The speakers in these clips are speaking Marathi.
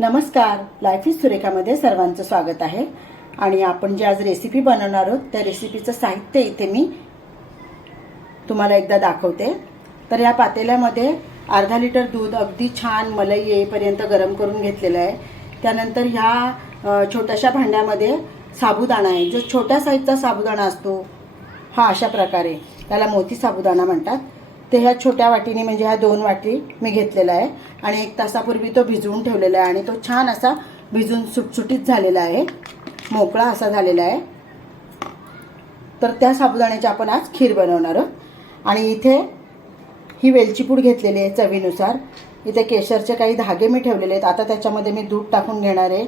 नमस्कार. लाईफ इज सुरेखामध्ये सर्वांचं स्वागत आहे. आणि आपण जे आज रेसिपी बनवणार आहोत त्या रेसिपीचं साहित्य इथे मी तुम्हाला एकदा दाखवते. तर या पातेल्यामध्ये अर्धा लिटर दूध अगदी छान मलई येईपर्यंत गरम करून घेतलेलं आहे. त्यानंतर ह्या छोट्याशा भांड्यामध्ये साबुदाणा आहे. जो छोट्या साईजचा साबुदाणा असतो हा अशा प्रकारे त्याला मोती साबुदाणा म्हणतात. ते ह्या छोट्या वाटीने म्हणजे ह्या दोन वाटी मी घेतलेला आहे. आणि एक तासापूर्वी तो भिजवून ठेवलेला आहे आणि तो छान असा भिजून सुटसुटीत झालेला आहे. मोकळा असा झालेला आहे. तर त्या साबुदाण्याची आपण आज खीर बनवणार आहोत. आणि इथे ही वेलची पूड घेतलेली आहे चवीनुसार. इथे केशरचे काही धागे मी ठेवलेले आहेत. आता त्याच्यामध्ये मी दूध टाकून घेणार आहे.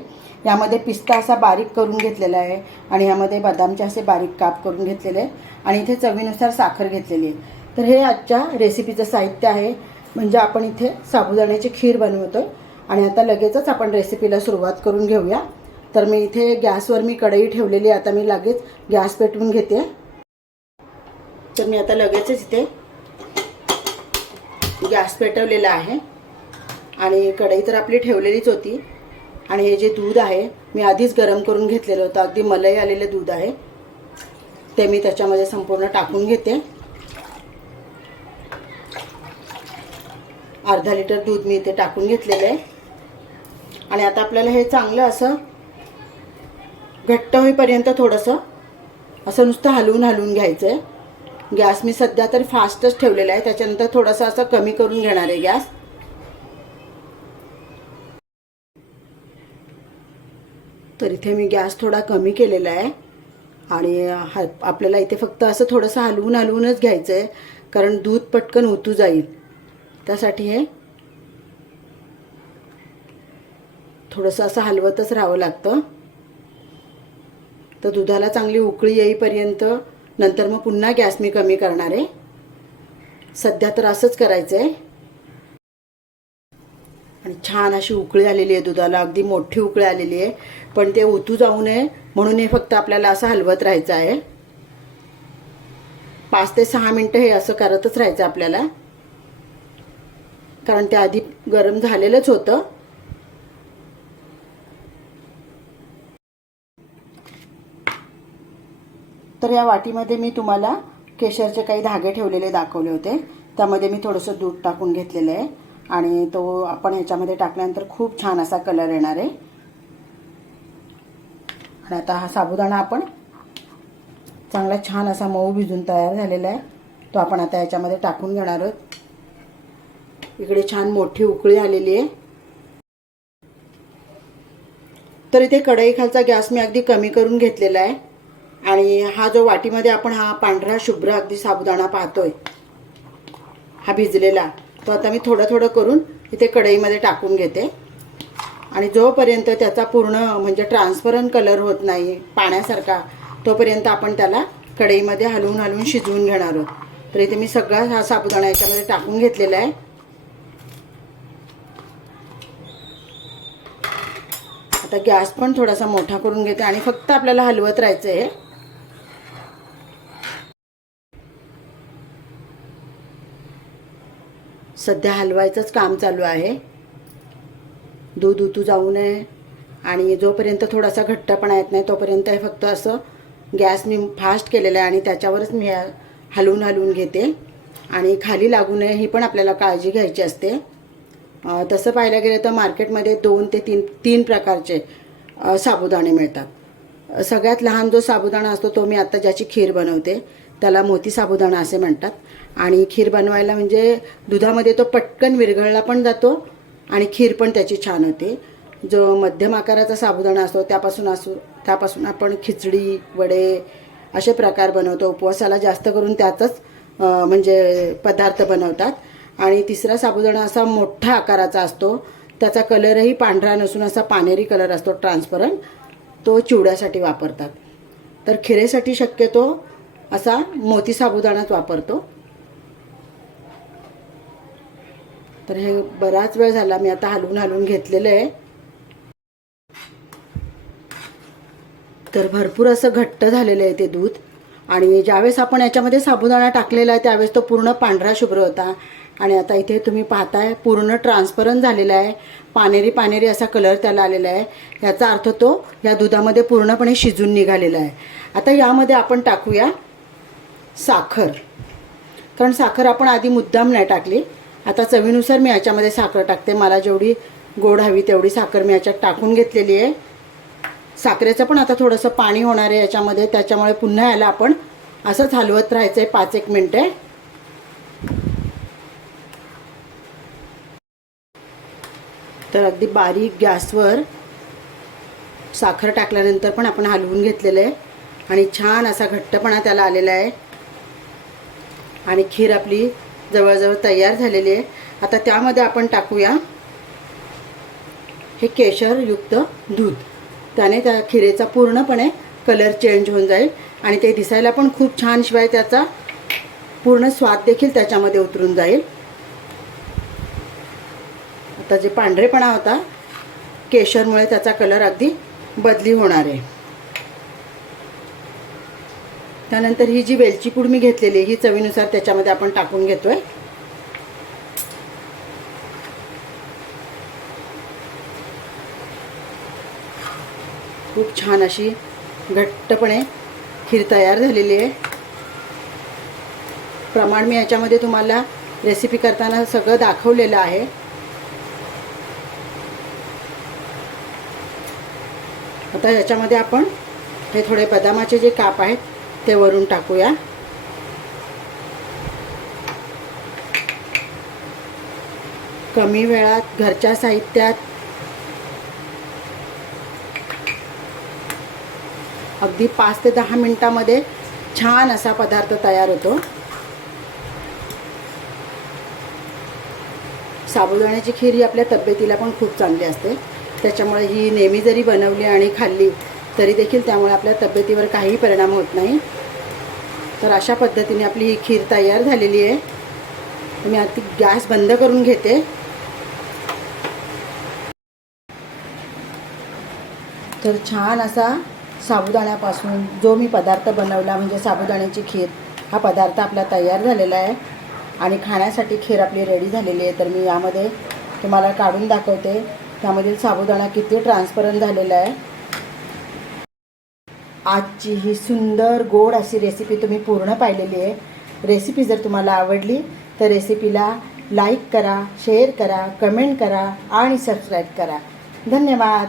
यामध्ये पिस्ता असा बारीक करून घेतलेला आहे. आणि यामध्ये बदामचे असे बारीक काप करून घेतलेले आहे आणि इथे चवीनुसार साखर घेतलेली आहे. तर हे आजच्या रेसिपीचं साहित्य आहे. म्हणजे आपण इथे साबुदाण्याची खीर बनवतो आणि आता लगेचच आपण रेसिपीला सुरुवात करून घेऊया. तर मी इथे गॅसवर मी कढई ठेवलेली आता मी लगेच गॅस पेटवून घेते. तर मी आता लगेचच इथे गॅस पेटवलेला आहे. आणि कढई तर आपली ठेवलेलीच होती. आणि हे जे दूध आहे मी आधीच गरम करून घेतलेलं होतं. अगदी मलई आलेलं दूध आहे. ते मी त्याच्यामध्ये संपूर्ण टाकून घेते. अर्धा लिटर दूध मी इथे टाकून घेतलेलं आहे. आणि आता आपल्याला हे चांगलं असं घट्ट होईपर्यंत थोडंसं असं नुसतं हलवून हलवून घ्यायचं आहे गॅस मी सध्या तर फास्टच ठेवलेला आहे. त्याच्यानंतर थोडंसं असं कमी करून घेणार आहे गॅस. तर इथे मी गॅस थोडा कमी केलेला आहे. आणि हा आपल्याला इथे फक्त असं थोडंसं हलवून हलवूनच घ्यायचं आहे कारण दूध पटकन ओतू जाईल. त्यासाठी हे थोडंसं असं हलवतच राहावं लागतं. तर दुधाला चांगली उकळी येईपर्यंत नंतर मग पुन्हा गॅस मी कमी करणार आहे. सध्या तर असंच करायचं आहे आणि छान अशी उकळी आलेली आहे दुधाला. अगदी मोठी उकळी आलेली आहे. पण ते ओतू जाऊ नये म्हणून हे फक्त आपल्याला असं हलवत राहायचं आहे. पाच ते सहा मिनटं हे असं करतच राहायचं आपल्याला. कारण ते आधी गरम झालेलंच होतं. तर या वाटीमध्ये मी तुम्हाला केशरचे काही धागे ठेवलेले दाखवले होते. त्यामध्ये मी थोडंसं दूध टाकून घेतलेलं आहे. आणि तो आपण ह्याच्यामध्ये टाकल्यानंतर खूप छान असा कलर येणार आहे. आणि आता हा साबुदाणा आपण चांगला छान असा मऊ भिजून तयार झालेला आहे. तो आपण आता याच्यामध्ये टाकून घेणार आहोत. इकडे छान मोठी उकळी आलेली आहे. तर इथे कढईखालचा गॅस मी अगदी कमी करून घेतलेला आहे. आणि हा जो वाटीमध्ये आपण हा पांढरा शुभ्र अगदी साबुदाणा पाहतोय हा भिजलेला तो आता मी थोडं थोडं करून इथे कढईमध्ये टाकून घेते. आणि जोपर्यंत त्याचा पूर्ण म्हणजे ट्रान्सपरंट कलर होत नाही पाण्यासारखा तोपर्यंत आपण त्याला कढईमध्ये हलवून हलवून शिजवून घेणार आहोत. तर इथे मी सगळा हा साबुदाणा याच्यामध्ये टाकून घेतलेला आहे. आता गॅस पण थोडासा मोठा करून घेते आणि फक्त आपल्याला हलवत राहायचं आहे सध्या हलवायचंच काम चालू आहे. दूध उतू जाऊ नये आणि जोपर्यंत थोडासा घट्टपणा येत नाही तोपर्यंत हे फक्त असं गॅस मी फास्ट केलेला आहे आणि त्याच्यावरच मी हलवून हलवून घेते. आणि खाली लागू नये ही पण आपल्याला काळजी घ्यायची असते. तसं पाहायला गेलं तर मार्केटमध्ये दोन ते तीन तीन प्रकारचे साबुदाणे मिळतात. सगळ्यात लहान जो साबुदाणा असतो तो मी आता ज्याची खीर बनवते त्याला मोती साबुदाणा असे म्हणतात. आणि खीर बनवायला म्हणजे दुधामध्ये तो पटकन विरघळला पण जातो आणि खीर पण त्याची छान होते. जो मध्यम आकाराचा साबुदाणा असतो त्यापासून असू त्यापासून आपण खिचडी वडे असे प्रकार बनवतो. उपवासाला जास्त करून त्यातच म्हणजे पदार्थ बनवतात. आणि तिसरा साबुदाणा असा मोठा आकाराचा असतो. त्याचा कलरही पांढरा नसून असा पानेरी कलर असतो ट्रान्सपरंट. तो चिवड्यासाठी वापरतात. तर खिरेसाठी शक्यतो असा मोती साबुदाणाच वापरतो. तर हे बराच वेळ झाला मी आता हलवून हलवून घेतलेलं आहे. तर भरपूर असं घट्ट झालेलं आहे ते दूध. आणि ज्यावेळेस आपण याच्यामध्ये साबुदाणा टाकलेला आहे त्यावेळेस तो पूर्ण पांढरा शुभ्र होता. आणि आता इथे तुम्ही पाहताय पूर्ण ट्रान्सपरंट झालेला आहे. पानेरी पानेरी असा कलर त्याला आलेला आहे. याचा अर्थ तो या दुधामध्ये पूर्णपणे शिजून निघालेला आहे. आता यामध्ये आपण टाकूया साखर. कारण साखर आपण आधी मुद्दाम नाही टाकली. आता चवीनुसार मी याच्यामध्ये साखर टाकते. मला जेवढी गोड हवी तेवढी साखर मी याच्यात टाकून घेतलेली आहे. साखरेचं पण आता थोडंसं पाणी होणार आहे याच्यामध्ये. त्याच्यामुळे पुन्हा याला आपण असंच हलवत राहायचं आहे पाच एक मिनटे. तर अगदी बारीक गॅसवर साखर टाकल्यानंतर पण आपण हलवून घेतलेलं आहे. आणि छान असा घट्टपणा त्याला आलेला आहे. आणि खीर आपली जवळजवळ तयार झालेली आहे. आता त्यामध्ये आपण टाकूया हे केशरयुक्त दूध. त्याने त्या खिरेचा पूर्णपणे कलर चेंज होऊन जाईल. आणि ते दिसायला पण खूप छान शिवाय त्याचा पूर्ण स्वाद देखील त्याच्यामध्ये उतरून जाईल. आता जे पांढरेपणा होता केशरमुळे त्याचा कलर अगदी बदली होणार आहे. त्यानंतर ही जी वेलची पूड मी घेतलेली ही चवीनुसार त्याच्यामध्ये आपण टाकून घेतोय. खूप छान अशी घट्टपणे खीर तयार झालेली आहे. प्रमाण मी याच्यामध्ये तुम्हाला रेसिपी करताना सगळं दाखवलेलं आहे. आता याच्यामध्ये आपण हे थोडे बदामाचे जे काप आहेत ते वरून टाकूया. कमी वेळात घरच्या साहित्यात अगदी पाच ते दहा मिनटामध्ये छान असा पदार्थ तयार होतो. साबुदाण्याची खीर ही आपल्या तब्येतीला पण खूप चांगली असते. त्याच्यामुळे ही नेहमी जरी बनवली आणि खाल्ली तरी देखील त्यामुळे आपल्या तब्येतीवर काहीही परिणाम होत नाही. तर अशा पद्धतीने आपली ही खीर तयार झालेली आहे. मी आता गॅस बंद करून घेते. तर छान असा साबुदाण्यापासून जो मी पदार्थ बनवला म्हणजे साबुदाण्याची खीर हा पदार्थ आपला तयार झालेला आहे. आणि खाण्यासाठी खीर आपली रेडी झालेली आहे. तर मी यामध्ये तुम्हाला काढून दाखवते. त्यामधील साबुदाणा किती ट्रान्सपरंट झालेला आहे. आजची ही सुंदर गोड अशी रेसिपी तुम्ही पूर्ण पाहिलेली आहे. रेसिपी जर तुम्हाला आवडली तर रेसिपीला लाईक करा शेअर करा कमेंट करा आणि सबस्क्राईब करा. धन्यवाद.